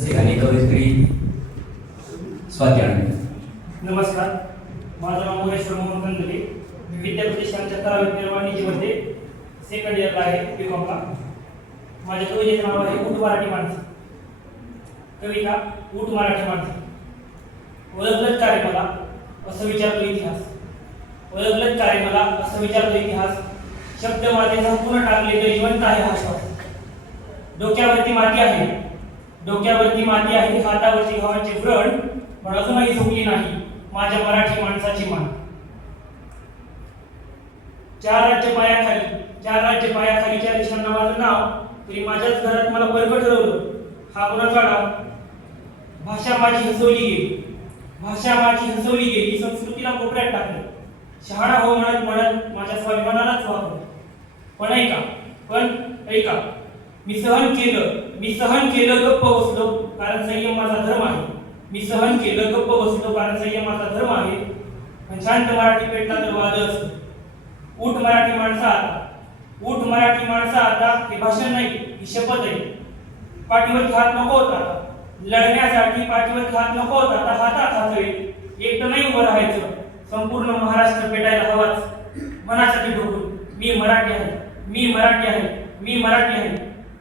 आणि कवयित्री स्वाती आनंद. नमस्कार, माझं नाव महेश्वर मोहन कंदुले. मी विद्याप्रतिष्ठानच्या कला वाणिज्यमध्ये सेकंड इयरला आहे B.Com. माझ्या कवितेचं नाव आहे ऊट मराठी माणसं. कविता ऊट मराठी माणसं. ओळखलंच का रे मला असं विचारतो इतिहास. ओळखलंच का रे मला असं विचारतो इतिहास. शब्द माझे संपूर्ण टाकले तरी जिवंत आहे हा श्वास. डोक्यावरती माती आहे, डोक्यावरती माती आहे, हातावरती घावांचे व्रण, पण अजूनही झुकली नाही माझ्या मराठी माणसाची मान. चार राज्य पायाखालीच्या देशांना माझं नाव, तरी माझ्याच घरात मला वर्ग ठरवलं. हा कुणाचा डाव? भाषा माझी हसवली गेली, संस्कृतीला कोपऱ्यात टाकलं. शहाणा हो म्हणत म्हणत माझ्या स्वाभिमानालाच वागलं. पण ऐका, मी सहन केलं गप्प बसलो, कारण संयम माझा धर्म आहे. मी सहन केलं गप्प बसलो, कारण संयम माझा धर्म आहे. पण शांत मराठी पेटला तर वादळ असतं. ऊट मराठी माणसं आता हे भाषण नाही, ही शपथ आहे. पाठीवर हात नको होता लढण्यासाठी, पाठीवर हात नको होता आता हातात हात आहे. एकटं नाही उभं राहायचं, संपूर्ण महाराष्ट्र पेटायला हवाच. मनासाठी ढोकून मी मराठी आहे.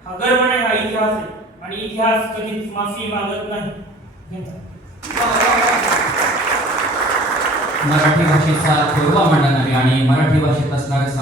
हा गर्व नाही, हा इतिहास आहे, आणि इतिहास कधीच माफी मागत नाही. मराठी भाषेचा गौरव मांडणारे आणि मराठी भाषेत असणारे